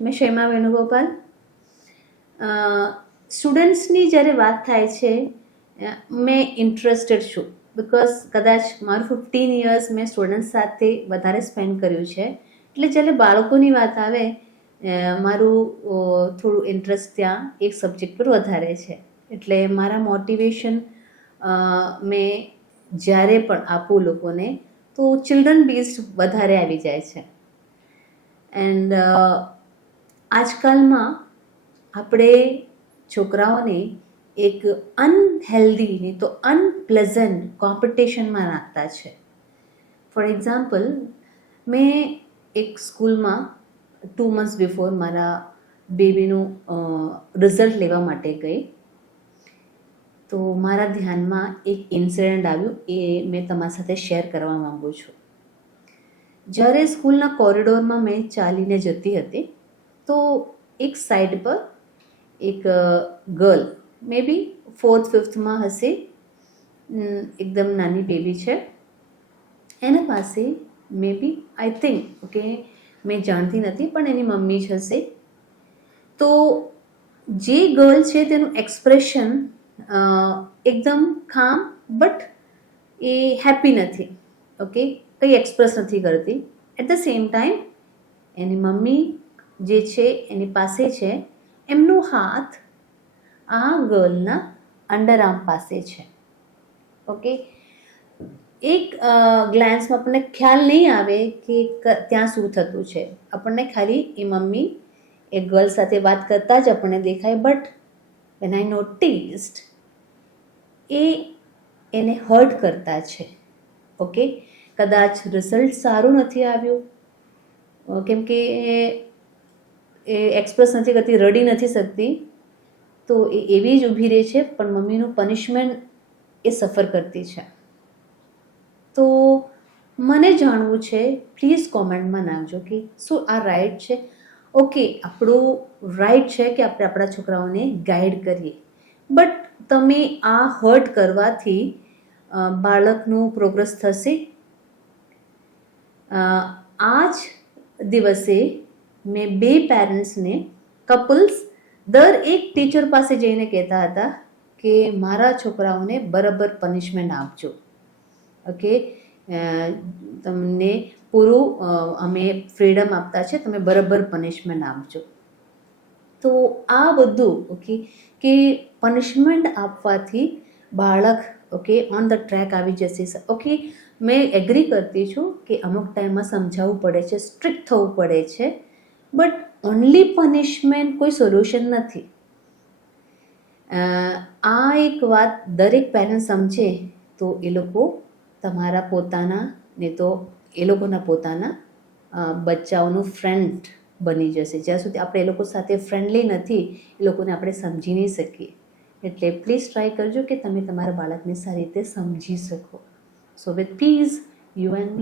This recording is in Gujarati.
મેં શૈમા વેણુગોપાલ. સ્ટુડન્ટ્સની જ્યારે વાત થાય છે, મેં ઇન્ટરેસ્ટેડ છું બિકોઝ કદાચ મારું 15 યર્સ મેં સ્ટુડન્ટ્સ સાથે વધારે સ્પેન્ડ કર્યું છે. એટલે જ્યારે બાળકોની વાત આવે, મારું થોડું ઇન્ટરેસ્ટ ત્યાં એક સબ્જેક્ટ પર વધારે છે. એટલે મારા મોટિવેશન મેં જ્યારે પણ આપું લોકોને તો ચિલ્ડ્રન બેઝડ વધારે આવી જાય છે. એન્ડ આજકાલમાં આપણે છોકરાઓને એક અનહેલ્ધી નહીં તો અનપ્લેઝન્ટ કોમ્પિટિશનમાં નાખતા છે. ફોર એક્ઝામ્પલ, મેં એક સ્કૂલમાં 2 months બિફોર મારા બેબીનું રિઝલ્ટ લેવા માટે ગઈ, તો મારા ધ્યાનમાં એક ઇન્સિડન્ટ આવ્યું, એ મેં તમારી સાથે શેર કરવા માગું છું. જ્યારે સ્કૂલના કોરિડોરમાં મેં ચાલીને જતી હતી, તો એક સાઈડ પર એક ગર્લ, મે બી 4th 5thમાં હશે, એકદમ નાની બેબી છે. એના પાસે મે બી આઈ થિંક, ઓકે, મેં જાણતી નથી પણ એની મમ્મી જ હશે. તો જે ગર્લ છે તેનું એક્સપ્રેશન એકદમ ખામ, બટ એ હેપી નથી, ઓકે, કંઈ એક્સપ્રેસ નથી કરતી. એટ ધ સેમ ટાઈમ એની મમ્મી જે છે એની પાસે છે, એમનો હાથ આ ગર્લના અંડરઆર્મ પાસે છે. ઓકે, એક ગ્લાન્સમાં આપણને ખ્યાલ નહીં આવે કે ત્યાં શું થતું છે. આપણને ખાલી એ મમ્મી એ ગર્લ સાથે વાત કરતા જ આપણને દેખાય, બટ વેન આઈ નોટિસ્ડ એ એને હર્ટ કરતા છે. ઓકે, કદાચ રિઝલ્ટ સારું નથી આવ્યું, કેમ કે એ એક્સપ્રેસ નથી કરતી, રડી નથી શકતી, તો એ એવી જ ઊભી રહે છે, પણ મમ્મીનું પનિશમેન્ટ એ સફર કરતી છે. તો મને જાણવું છે, પ્લીઝ કોમેન્ટમાં નાખજો કે શું આ રાઈટ છે. ઓકે, આપણું રાઈટ છે કે આપણે આપણા છોકરાઓને ગાઈડ કરીએ, બટ તમે આ હર્ટ કરવાથી બાળકનું પ્રોગ્રેસ થશે. આ જ દિવસે મેં 2 પેરેન્ટ્સને, કપલ્સ, દર એક ટીચર પાસે જઈને કહેતા હતા કે મારા છોકરાઓને બરાબર પનિશમેન્ટ આપજો. ઓકે, તમને પૂરું અમે ફ્રીડમ આપતા છે, તમે બરાબર પનિશમેન્ટ આપજો. તો આ બધું, ઓકે, કે પનિશમેન્ટ આપવાથી બાળક, ઓકે, ઓન ધ ટ્રેક આવી જશે. ઓકે, મેં એગ્રી કરતી છું કે અમુક ટાઈમમાં સમજાવવું પડે છે, સ્ટ્રિક્ટ થવું પડે છે, બટ ઓનલી પનિશમેન્ટ કોઈ સોલ્યુશન નથી. આ એક વાત દરેક પેરેન્ટ સમજે તો એ લોકો તમારા પોતાના ને તો એ લોકોના પોતાના બચ્ચાઓનું ફ્રેન્ડ બની જશે. જ્યાં સુધી આપણે એ લોકો સાથે ફ્રેન્ડલી નથી, એ લોકોને આપણે સમજી નહીં શકીએ. એટલે પ્લીઝ ટ્રાય કરજો કે તમે તમારા બાળકને સારી રીતે સમજી શકો. So with peace, you and me.